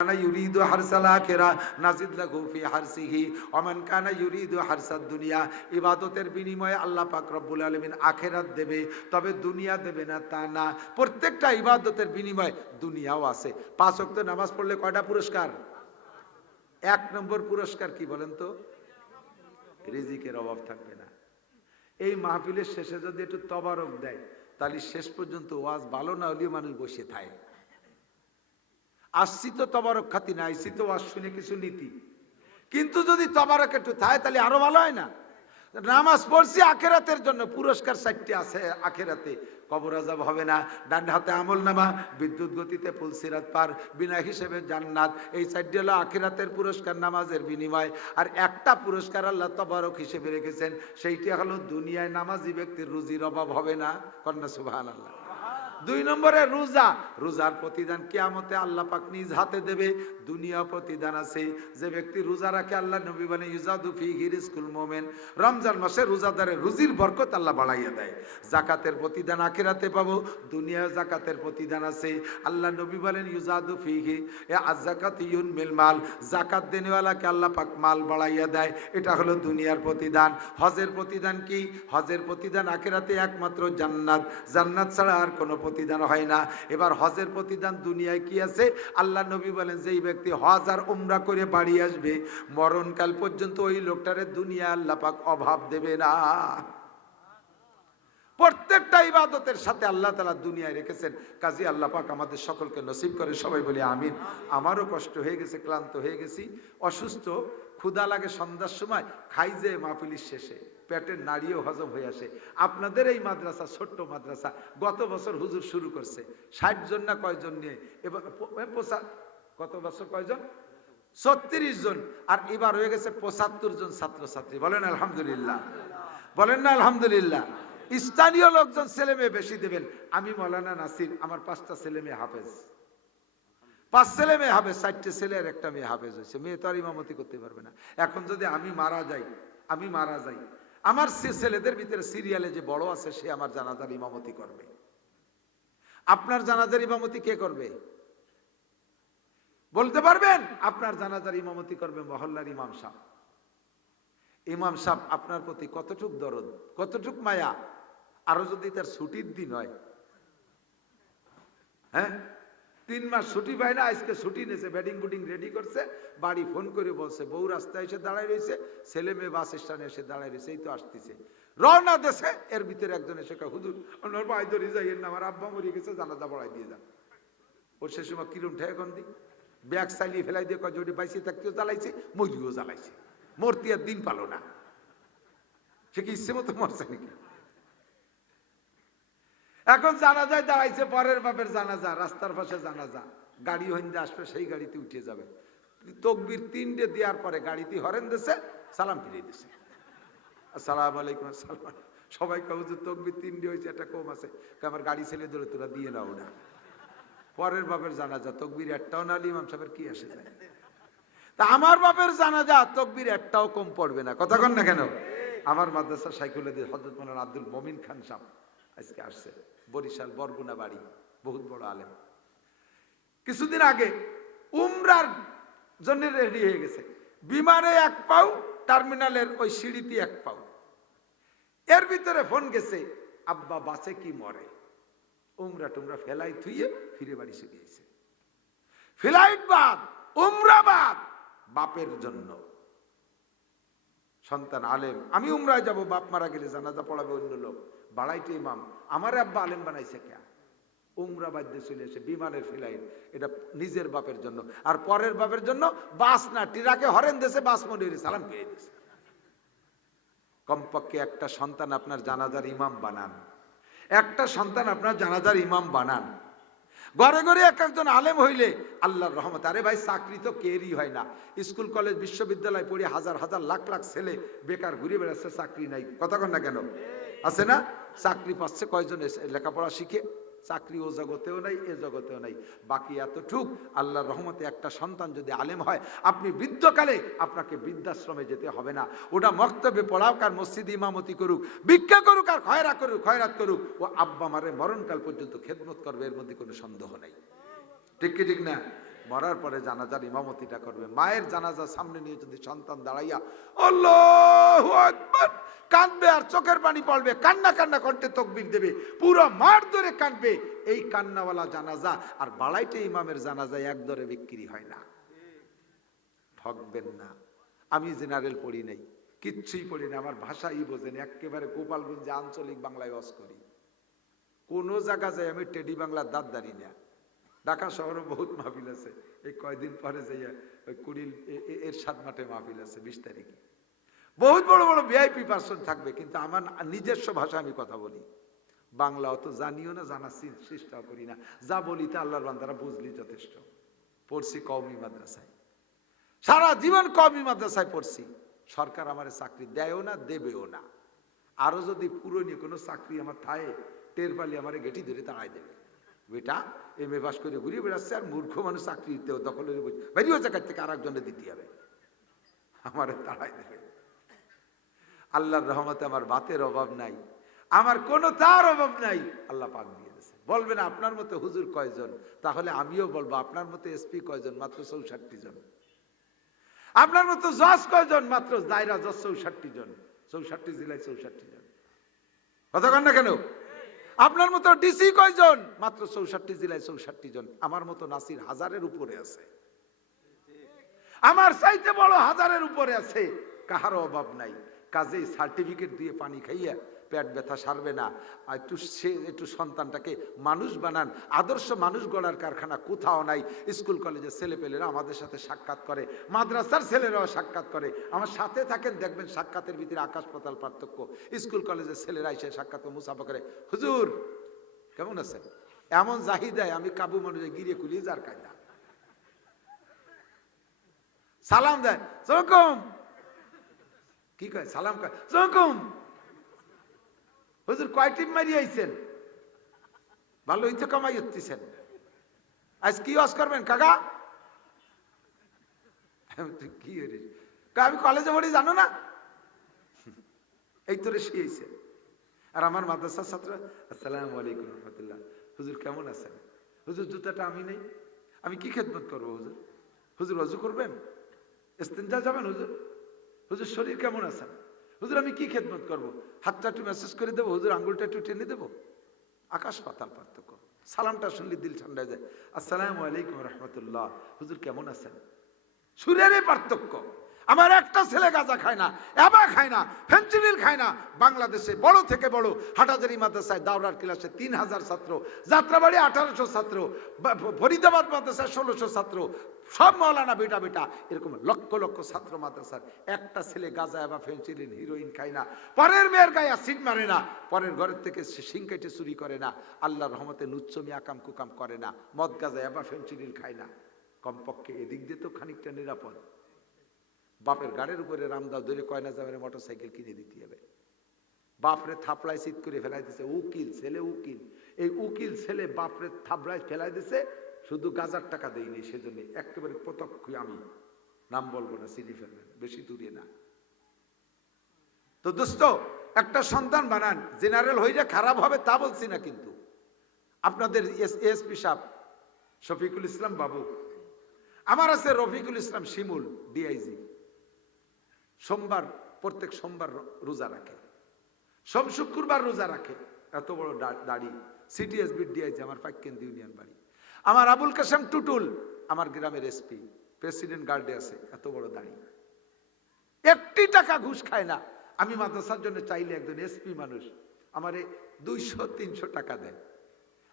ইউরিদু হারসাল আখিরা নাজিদ লাহু ফি হারসিহি ওয়া মান কানা ইউরিদু হারসাদ দুনিয়া। ইবাদতের বিনিময়ে আল্লাহ পাক রব্বুল আলামিন আখিরাত দেবে, তবে দুনিয়া দেবে না তা না। প্রত্যেকটা ইবাদতের বিনিময়ে দুনিয়াও আছে। 5 ওয়াক্ত নামাজ পড়লে কয়টা পুরস্কার? 1 নম্বর পুরস্কার কি বলেন তো? রিজিকের অভাব থাকবে না। এই মাহফিলের শেষে যদি একটু তবারক দেয়, তাহলে শেষ পর্যন্ত ওয়াজ ভালো না হলেও মানুষ বসে থাকে। আসছি তো তবারক খাতি না, আইসি তো ওয়াজ শুনে কিছু নীতি, কিন্তু যদি তবারক একটু থাকে তাহলে আরো ভালো হয় না? নামাজ পড়ছি আখেরাতের জন্য, পুরস্কার 4টি আছে আখেরাতে। কবর আযাব হবে না, ডান হাতে আমল নামা, বিদ্যুৎ গতিতে পুলসিরাত পার, বিনা হিসেবে জান্নাত। এই 4টি হলো আখেরাতের পুরস্কার নামাজের বিনিময়। আর একটা পুরস্কার আল্লাহ তবারক হিসেবে রেখেছেন, সেইটি হলো দুনিয়ায় নামাজি ব্যক্তির রুজির অভাব হবে না। কন্যা সুবহানাল্লাহ। 2 নম্বরে রোজা। রোজার প্রতিদান কিয়ামতে আল্লাহ পাক নিজ হাতে দেবে। দুনিয়া প্রতিদান আছে। যে ব্যক্তি রোজা রাখে, আল্লাহ নবী বলেন ইউজাদু ফিহি রিজকুল মুমিন, রমজান মাসে রোজাদারের রুজির বরকত আল্লাহ বাড়াইয়া দেয়। যাকাতের প্রতিদান আখিরাতে পাবো, দুনিয়ায় যাকাতের প্রতিদান আছে। আল্লাহ নবী বলেন ইউজাদু ফিহি আয-যাকাতিয়ুন মিল মাল, যাকাত দেনেওয়ালাকে আল্লাহ পাক মাল বাড়াইয়া দেয়। এটা হলো দুনিয়ার প্রতিদান। হজের প্রতিদান কি? হজের প্রতিদান আখিরাতে একমাত্র জান্নাত। জান্নাত ছাড়া আর কোনো প্রতিদান হয় না। এবার হজের প্রতিদান দুনিয়ায় কি আছে? আল্লাহ নবী বলেন যেই ব্যক্তি হজ আর উমরা করে বাড়ি আসবে, মরণকাল পর্যন্ত ওই লোকটারে দুনিয়া আল্লাহ পাক অভাব দেবে না। প্রত্যেকটা ইবাদতের সাথে আল্লাহ তাআলা দুনিয়ায় রেখেছেন। কাজী আল্লাহ পাক আমাদের সকলকে নসিব করে, সবাই বলি আমিন। আমারও কষ্ট হয়ে গেছে, ক্লান্ত হয়ে গেছি, অসুস্থ, ক্ষুধা লাগে সন্ধ্যার সময়, খাই যে মাহফিলের শেষে পেটের নাড়িও হজম হয়ে আসে। আপনাদের এই মাদ্রাসা ছোট্ট মাদ্রাসা, গত বছর হুজুর শুরু করছে 60 জন না কয়জন নিয়ে, এবার গত বছর কয়জন? 36 জন। আর এবার হয়ে গেছে 75 জন ছাত্রছাত্রী। বলেন আলহামদুলিল্লাহ, বলেন না আলহামদুলিল্লাহ। স্থানীয় লোকজন ছেলে মেয়ে বেশি দেবেন। আমি মৌলানা নাসির, আমার 5টা ছেলে মেয়ে হাফেজ, 5 ছেলে মেয়ে হাফেজ, 4টে ছেলে আর একটা মেয়ে হাফেজ হয়েছে। মেয়ে তো আর ইমামতি করতে পারবে না। এখন যদি আমি মারা যাই, আমার ছেলেদের ভিতরে সিরিয়ালে যে বড় আছে সে আমার জানাজার ইমামতি করবে। আপনার জানাজার ইমামতি কে করবে বলতে পারবেন? আপনার জানাজার ইমামতি করবে মহল্লার ইমাম সাহেব। ইমাম সাহেব আপনার প্রতি কতটুক দরদ, কতটুক মায়া। আরো যদি তার ছুটির দিন হয়, হ্যাঁ 3 মাস ছুটি পায় না, আজকে ছুটি নিয়েছে, ব্যাটিং বুটিং রেডি করছে, বাড়ি ফোন করে বলছে বউ রাস্তায় এসে দাঁড়ায় রয়েছে, ছেলে মেয়ে বাস স্ট্যান্ডে এসে দাঁড়ায় রয়েছে, এই তো আসতেছে, রওনা দেশে। এর ভিতরে একজন এসে হুজুর আমার ভাই ধরে যাই না, আমার আব্বা মরে গেছে, জানাজা পড়াই দিয়ে যান। ওর সে সময় কিরম ঠেয়ে এখন দিই, ব্যাগ চালিয়ে ফেলাই দিয়ে কয় যদি বাইসে থাকতেও জ্বালাইছে, মরিও জ্বালাইছে, মরতে আর দিন পালো না। সে কি ইচ্ছে মতো মরছে নাকি? এখন জানাজায় দাঁড়াইছে, পরের বাপের জানাজা, রাস্তার পাশে জানাজা, গাড়ি হইন্দে আসবে, সেই গাড়িতে উঠে যাবে। তকবীর 3টে দেওয়ার পরে গাড়িতে হরেন দিছে, সালাম ফিরিয়ে দিছে, আসসালামু আলাইকুম। আসসালাম। সবাই কবে যে তকবীর 3টে হয়েছে, একটা কম আছে, আমার গাড়ি ছেলে ধরে তোরা দিয়ে নাও না। পরের বাপের জানাজা, তকবীর একটাও না, ইমাম সাহেবের কি আসে যায়? তা আমার বাপের জানাজা তকবীর একটাও কম পড়বে না। কথা কন না কেন? আমার মাদ্রাসা শাইখুল হযরত মাওলানা আব্দুল মমিন খান সাহেব আজকে আসছে, বরিশাল বরগুনা বাড়ি, বহুত বড় আলেম। কিছুদিন আগে উমরার জন্য রেডি হয়ে গেছে, বিমানে 1 পাও, টার্মিনালের ওই সিঁড়িতে 1 পাও। এর ভিতরে ফোন গেছে, আব্বা বাসে কি মরে, উমরা টুমরা ফেলাই থুইয়ে ফিরে বাড়ি চলে গেছে। ফ্লাইট বাদ, উমরা বাদ, বাপের জন্য। সন্তান আলেম, আমি উমরায় যাব, বাপ মারা গেলে জানাজা পড়াবে অন্য লোক, বাড়াইতে ইমাম, আমার আব্বা আলেম বানাইছে কে? উমরা বাদ্যে চলে এসে বিমানের ফ্লাইট, এটা নিজের বাপের জন্য। আর পরের বাপের জন্য বাস না, টিরাকে হরেন দেশে, বাস মনে সালাম পেয়ে দিয়েছে। কমপক্ষে একটা সন্তান আপনার জানাজার ইমাম বানান, একটা সন্তান আপনার জানাজার ইমাম বানান। ঘরে ঘরে এক একজন আলেম হইলে আল্লাহর রহমত। আরে ভাই, চাকরি তো কেরই হয় না। স্কুল কলেজ বিশ্ববিদ্যালয় পড়ে হাজার হাজার লাখ লাখ ছেলে বেকার ঘুরে বেড়াচ্ছে, চাকরি নাই। কথা কন না কেন? আছে না? চাকরি পাচ্ছে কয়জন লেখাপড়া শিখে? চাকরি ও জগতেও নাই, এ জগতেও নাই। বাকি এতটুক আল্লাহর রহমতে একটা সন্তান যদি আলেম হয়, আপনি বৃদ্ধকালে আপনাকে বৃদ্ধাশ্রমে যেতে হবে না। ওটা মক্তবে পড়াও, কার মসজিদে ইমামতি করুক, ভিক্ষা করুক, আর খয়রাত করুক, ও আব্বা মারে মরণকাল পর্যন্ত খেদমত করবে, এর মধ্যে কোনো সন্দেহ নাই। ঠিক কি ঠিক না? মরার পরে জানাজার ইমামতিটা করবে। মায়ের জানাজার সামনে নিয়ে যদি সন্তান দাঁড়াইয়া আল্লাহু আকবার কাঁদবে আর চোখের পানি পড়বে, কান্না কান্না কণ্ঠে তাকবীর দেবে, পুরো মাঠ ধরে কাঁদবে, এই কান্নাওয়ালা জানাজা আর বাড়াইতে ইমামের জানাজা এক দরে বিক্রি হয় না। ঠকবেন না। আমি জেনারেল পড়ি নাই, কিচ্ছুই পড়ি না, আমার ভাষাই বোঝেন, একেবারে গোপালগঞ্জে আঞ্চলিক বাংলায় ওয়াজ করি। কোনো জায়গা যায় আমি টেডি বাংলার দাঁত দাঁড়ি না। ঢাকা শহরে বহুত মাহফিল আছে, এই কয়দিন পরে যাইয়া ওই কুড়িল এরশাদ মাঠে মাহফিল আছে 20 তারিখে। বহুত বড় বড় ভিআইপি পার্সন থাকবে, কিন্তু আমার নিজস্ব ভাষা আমি কথা বলি। বাংলা অত জানিও না, জানার চেষ্টা করি না, যা বলি তা আল্লাহর বান্দারা বুঝলি যথেষ্ট। পড়ছি কওমি মাদ্রাসায়, সারা জীবন কওমি মাদ্রাসায় পড়ছি। সরকার আমার চাকরি দেয়ও না, দেবেও না। আরো যদি পুরনো কোনো চাকরি আমার থায়ে টের পালি আমার গেটি ধরে তাড়াই দেবে। বেটা এমএ পাস করে ঘুরিয়ে বেড়াচ্ছে, আর মূর্খ মানুষ চাকরি দখলের বেরিয়ে জায়গার থেকে আর একজনে দিতে হবে, আমার তাড়াই দেবে। আল্লাহর রহমতে আমার ভাতের অভাব নাই, আমার কোনো তার অভাব নাই, আল্লাহ পাক দিয়ে দিয়েছে। বলবেন আপনার মতো হুজুর কয়জন, তাহলে আমিও বলবো আপনার মতো এসপি কয়জন, মাত্র 64 জন। আপনার মতো জজ কয়জন, মাত্র দায়রা জজ 64 জন, 64 জেলায় 64 জন। কথা কন না কেন? আপনার মতো ডিসি কয়জন, মাত্র 64 জেলায় 64 জন। আমার মতো নাসির হাজারের উপরে আছে, আমার চাইতে বড় হাজারের উপরে আছে, কাহারও অভাব নাই। কাজেই সার্টিফিকেট দিয়ে পানি খাইয়া পেট ব্যথা সারবে না। একটু সন্তানটাকে মানুষ বানান। আদর্শ মানুষ গড়ার কারখানা কোথাও নাই। স্কুল কলেজের ছেলেপেলেরা আমাদের সাথে সাক্ষাৎ করে, মাদ্রাসার ছেলেরাও সাক্ষাৎ করে। আমার সাথে থাকেন, দেখবেন সাক্ষাতের ভিতরে আকাশ পাতাল পার্থক্য। স্কুল কলেজের ছেলেরা এসে সাক্ষাৎ মুসাফা করে, হুজুর কেমন আছেন, এমন জাহিদায় আমি কাবু মানুষে গিরিয়ে কুলিয়ে যার কায়দা সালাম দেয়, সালাম কি কয়, সালাম কয় সালাম। হুজুর কয় টিপ মারি আইছেন, ভালোই তো কামাই হচ্ছেন, আজ কি ওয়াজ করবেন কাকা? কি আমি কলেজে পড়ি জানো না, এই তোরে শিয়েছে। আর আমার মাদ্রাসার ছাত্র, আসসালামু আলাইকুম রহমতুল্লাহ, হুজুর কেমন আছেন? হুজুর জুতাটা আমি নেই, আমি কি খেদমত করবো হুজুর? হুজুর ওযু করবেন, ইস্তেঞ্জা যাবেন হুজুর? হুজুর শরীর কেমন আছেন? হুজুর আমি কি খেদমত করবো? হাতটা একটু মেসেজ করে দেবো হুজুর, আঙ্গুলটা একটু টেনে দেবো? আকাশ পাতাল পার্থক্য। সালামটা শুনলে দিল ঠান্ডা যায়, আসসালামু আলাইকুম রহমতুল্লাহ, হুজুর কেমন আছেন? সুরেরই পার্থক্য। আমার একটা ছেলে গাঁজা খায় না, এবা খায় না, ফেনচিনিল খায় না। বাংলাদেশে বড় থেকে বড় হাটাজারি মাদ্রাসায় দাওরার ক্লাসে 3000 ছাত্র, যাত্রাবাড়ি 1800 ছাত্র, ফরিদাবাদ মাদ্রাসায় 1600 ছাত্র, সব মাওলানা বেটা বেটা, এরকম লক্ষ লক্ষ ছাত্র মাদ্রাসার একটা ছেলে গাঁজা এবা ফেনচিনিল হিরোইন খায় না, পরের মেয়ের গায়ে অ্যাসিড মারে না, পরের ঘরের থেকে সিং কেটে চুরি করে না, আল্লাহর রহমতে নুচ্ছমি আকাম কুকাম করে না, মদ গাঁজা এবা ফেনচিনিল খায় না। কমপক্ষে এদিক দিয়ে তো খানিকটা নিরাপদ। বাপের গাড়ির উপরে রামদাও ধরে কয়না জামের মোটরসাইকেল কিনে দিতে হবে। বাপরে থাপড়ায় চিত করে ফেলাই দিছে, উকিল ছেলে উকিল, এই উকিল ছেলে বাপরে থাপড়ায় ফেলাই দিছে, শুধু গাজার টাকা দেয়নি, সেজন্য একেবারে প্রত্যক্ষ, আমি নাম বলবো না, চিনি ফেলবেন, বেশি দূরে না। তো দোস্ত, একটা সন্তান বানান, জেনারেল হইলে খারাপ হবে তা বলছি না, কিন্তু আপনাদের এসপি সাহেব শফিকুল ইসলাম বাবু, আমার আছে রফিকুল ইসলাম শিমুল ডিআইজি, সোমবার প্রত্যেক সোমবার রোজা রাখে, সোম শুক্রবার রোজা রাখে, এত বড় দাড়ি, সিটিএসবি ডিআইজি, আমার পাইকেন্দ্র ইউনিয়ন বাড়ি। আমার আবুল কাসেম টুটুল, আমার গ্রামের এসপি, প্রেসিডেন্ট গার্ডে আছে, এত বড় দাড়ি, 1 টাকা ঘুষ খায় না। আমি মাদ্রাসার জন্য চাইলে একজন এসপি মানুষ আমারে 200-300 টাকা দেয়।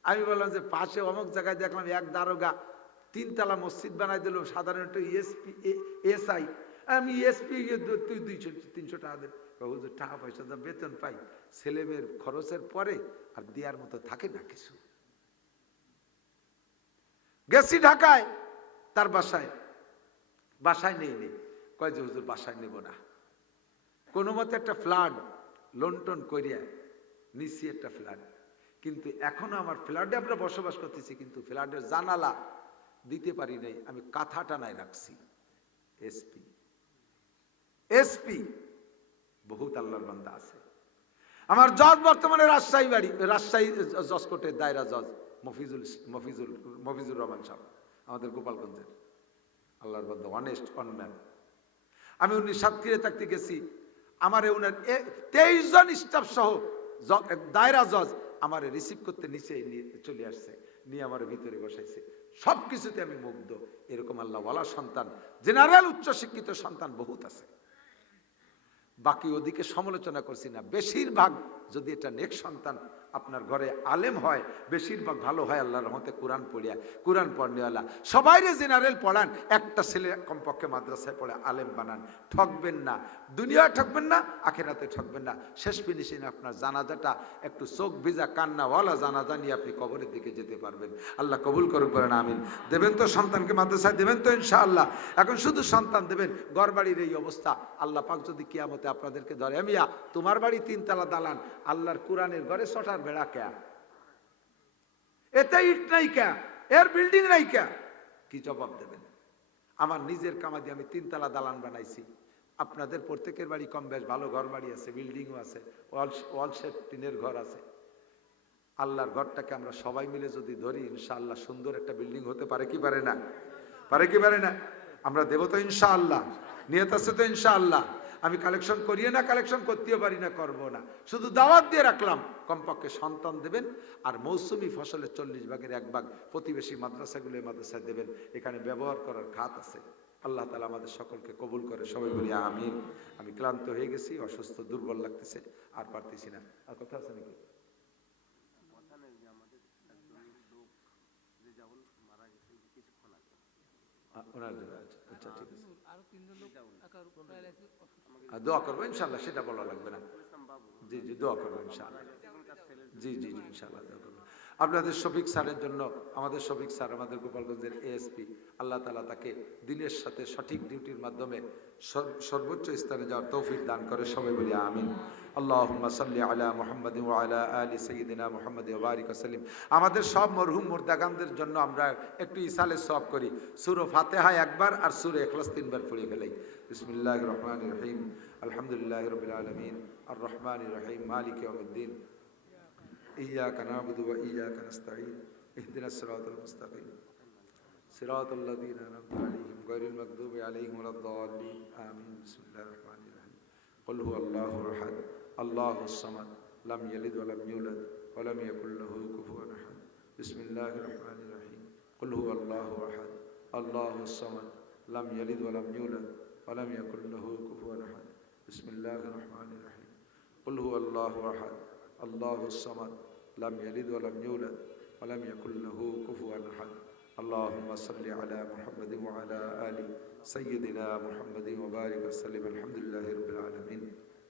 আমি বললাম যে পাশে অমুক জায়গায় দেখলাম এক দারোগা 3 তলা মসজিদ বানাই দিল, সাধারণত এসপি এসআই, আমি এসপি তুই 200-300 টাকা দেন। হুজুর টাকা পয়সা যা বেতন পাই, ছেলে মেয়ের খরচের পরে আর দেওয়ার মতো থাকে না কিছু। গেছি ঢাকায়, তার বাসায় নেই, কয় যে হুজুর বাসায় নেব না, কোনো মতে একটা ফ্ল্যাট লন্টন করিয়া নিচ্ছি, একটা ফ্ল্যাট, কিন্তু এখনো আমার ফ্ল্যাটে আমরা বসবাস করতেছি, কিন্তু ফ্ল্যাটের জানালা দিতে পারি নাই, আমি কাঁথা টানায় রাখছি। এসপি বহুত আল্লাহর বান্দা আছে। আমার জজ বর্তমানে রাজশাহী জজ কোর্টের দায়রা জজ মফিজুর রহমান সাহেব, আমাদের গোপালগঞ্জের, আল্লাহর বন্ধু, অনেস্ট অনম্যান। আমি উনি সাতক্ষীরে থাকতে গেছি, আমারে উনার 23 জন স্টাফ সহ দায়রা জজ আমারে রিসিভ করতে নিচে নিয়ে চলে আসছে, নিয়ে আমার ভিতরে বসাইছে। সব কিছুতে আমি মুগ্ধ। এরকম আল্লাহ ওয়ালা সন্তান, জেনারেল উচ্চশিক্ষিত সন্তান বহুত আছে। বাকি ওদিকে সমালোচনা করছি না, বেশিরভাগ যদি এটা নেক সন্তান আপনার ঘরে আলেম হয়, বেশিরভাগ ভালো হয় আল্লাহর রহমতে। কোরআন পড়িয়া, কোরআন পড়নেওয়ালা সবাইরে জেনারেল পড়ান, একটা ছেলে কমপক্ষে মাদ্রাসায় পড়ে আলেম বানান। ঠকবেন না, দুনিয়ায় ঠকবেন না, আখেরাতে ঠকবেন না। শেষ ফিনিশিং আপনার জানাজাটা একটু চোখ ভিজা কান্নাওয়ালা জানাজা নিয়ে আপনি কবরের দিকে যেতে পারবেন। আল্লাহ কবুল করুক, বলেন আমিন। দেবেন তো সন্তানকে মাদ্রাসায়, দেবেন তো ইনশাআল্লাহ। এখন শুধু সন্তান দেবেন। ঘর বাড়ির এই অবস্থা, আল্লাহ পাক যদি কিয়ামতে আপনাদেরকে ধরে, মিয়া তোমার বাড়ি 3 তলা দালান, আল্লাহর কোরআনের ঘরে 6টার বেড়া কে, এতে ইট নাই কে, এর বিল্ডিং নাই কে, কি জবাব দেবেন? আমার নিজের কামাদি আমি 3 তলা দালান বানাইছি। আপনাদের প্রত্যেকের বাড়ি কম বেশ ভালো ঘর বাড়ি আছে, বিল্ডিংও আছে, ওয়াল শেড টিনের ঘর আছে। আল্লাহর ঘরটাকে আমরা সবাই মিলে যদি ধরি, ইনশাআল্লাহ সুন্দর একটা বিল্ডিং হতে পারে কি পারে না? পারে কি পারে না? আমরা দেবো তো ইনশাআল্লাহ, নিয়ত আছে তো ইনশাআল্লাহ। আমি কালেকশন করিয়ে না, কালেকশন করতেও পারি না, করবো না, শুধু দাওয়াত দিয়ে রাখলাম। কমপক্ষে সন্তান দেবেন, আর মৌসুমি ফসলের 40 ভাগের 1 ভাগ প্রতিবেশী মাদ্রাসাগুলো মাদ্রাসায় দেবেন। এখানে ব্যবহার করার খাত আছে। আল্লাহ তাআলা আমাদের সকলকে কবুল করে, সবাই বলি আমিন। আমি ক্লান্ত হয়ে গেছি, অসুস্থ, দুর্বল লাগতেছে, আর পারতেছি না। আর কথা আছে নাকি? আচ্ছা ঠিক আছে, দোয়া করবো ইনশাআল্লাহ, সেটা বলা লাগবে না। জি জি, দোয়া করবো ইনশাআল্লাহ। জি জি জি, ইনশাআল্লাহ দোয়া করবো। আপনাদের শফিক স্যারের জন্য, আমাদের শফিক স্যার আমাদের গোপালগঞ্জের এএসপি, আল্লাহ তাআলা তাকে দিনের সাথে সঠিক ডিউটির মাধ্যমে সর্বোচ্চ স্থানে যাওয়ার তৌফিক দান করে, সবাই বলি আমিন। আল্লাহুম্মা সাল্লি আলা মুহাম্মাদিন ওয়া আলা আলি সাইয়্যিদিনা মুহাম্মাদ ওয়া বারিক ওয়া সাল্লিম। আমাদের সব মরহুম মুর্দাগানদের জন্য আমরা একটু ইসালে সওয়াব করি। সূরা ফাতিহা একবার আর সূরা ইখলাস 3 বার পড়ে ফেলাই। বিসমিল্লাহির রহমানির রহিম, আলহামদুলিল্লাহি রাব্বিল আলামিন, আর রহমানির রহিম, মালিকি ইয়াউমিদ্দিন, ইয়্যাকা না'বুদু ওয়া ইয়্যাকা নাস্তাঈন, ইহদিনাস সিরাতাল মুস্তাকিম, সিরাতাল লাযীনা আন'আমতা আলাইহিম গায়রিল মাগদুবি আলাইহিম ওয়ালাদ-দাল্লিন, আমিন। বিসমিল্লাহির রহমানির রহিম, কুল হুয়াল্লাহু আহাদ, আল্লাহুস সামাদ, লাম ইয়ালিদ ওয়া লাম ইউলাদ ওয়া লাম ইয়াকুল লাহু কুফুয়ান আহাদ। বিসমিল্লাহির রহমানির রহিম, কুল হুয়াল্লাহু আহাদ, আল্লাহুস সামাদ, লাম ইয়ালিদ ওয়া লাম ইউলাদ ওয়া লাম ইয়াকুল লাহু কুফুয়ান আহাদ। বিসমিল্লাহির রহমানির রহিম, কুল হুয়াল্লাহু আহাদ, আল্লাহুস সামাদ, লাম ইয়ালিদ ওয়া লাম ইউলাদ ওয়া লাম ইয়াকুল লাহু কুফুয়ান আহাদ। আল্লাহুম্মা সাল্লি আলা মুহাম্মাদিন ওয়া আলা আলি সাইয়্যিদিনা মুহাম্মাদিন ওয়া বারিক ওয়া সাল্লিম। আলহামদুলিল্লাহি